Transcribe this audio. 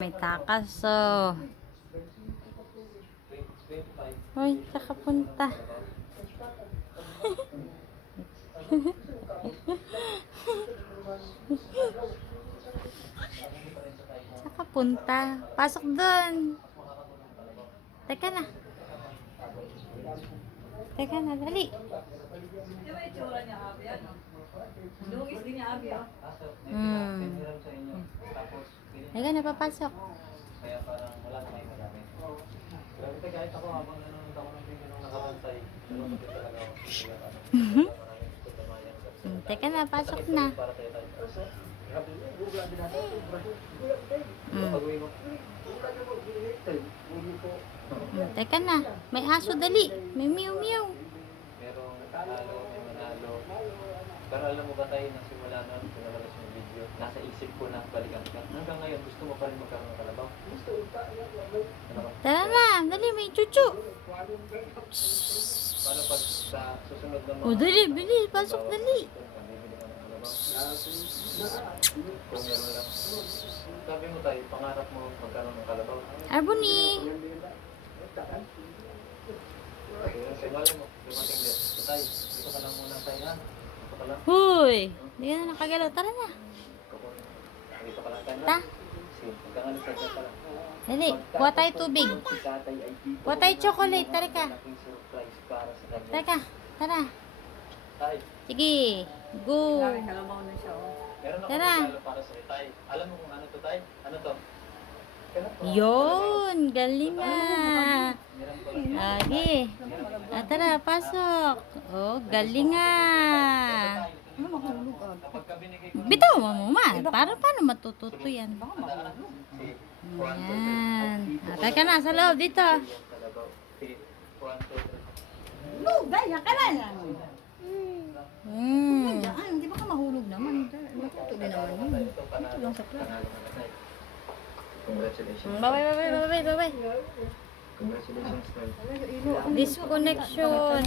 May takas, oh. Uy, nakapunta. Saka punta. Pasok doon. Teka na. Teka na, dali. Di ba itsura niya, Abi? Ano? Lungis din niya, Abi, oh. Teka na, papasok. Kaya parang wala na kayo marami. Grabe kahit ako habang nanonood ako ng video nung nakabantay, nanonood din talaga ako. Kaya maraming gusto tumayan. Teka na, pasok na. Para tayo tayo. Grabe, gugla din natin. Pag-uwi mo. Teka na, may aso, dali. May meow meow. Merong talo, may manalo. Pero alam mo ba tayo, nang simula nun, pinalabas yung video, nasa isip ko na balikan ka. Hanggang ngayon, gusto mo pa rin magkaroon ng kalabaw? Gusto pa. Tara na, dali, may chuchu. Paano pag sa susunod na O, dali, bili, pasok, dali. Kung meron lang. Sabi mo tayo, pangarap mo magkaroon ng kalabaw. Arboni. Sigalan mo, dumating din. Tay, dito ka lang muna tayo ha. Dito ka lang. Huy, hindi ka na nakagalaw. Tara na. Dito ka lang tayo Ta, ha. Sige, magkangalit ka dyan ka lang. dali, kuha tayo tubig. Si tatay ay dito. Kuha tayo chocolate, tara ka. Malaking surprise para sa kanya. Tara ka, tara. Tay, Sige, go. Lagi halabaw na siya, oh. meron ako Tara. regalo para sa tay. Alam mo kung ano to tay? Ano to? Yun, galing na. Meron ko lang yan. Lagi. Tara, pasok. Oh, galing nga. Ano mahulog, ah? Kapag ka binigay ko Bitaw mo man. Paano matututo yan? si Ayan. Teka na, sa loob dito. kalabaw. Si 1, 2, 3. Lugay, akala niya. Hmm. Di ba ka mahulog naman? Natuto din naman yun. Ito lang sa class. Congratulations. Bye-bye. Congratulations, Tay. Disconnection.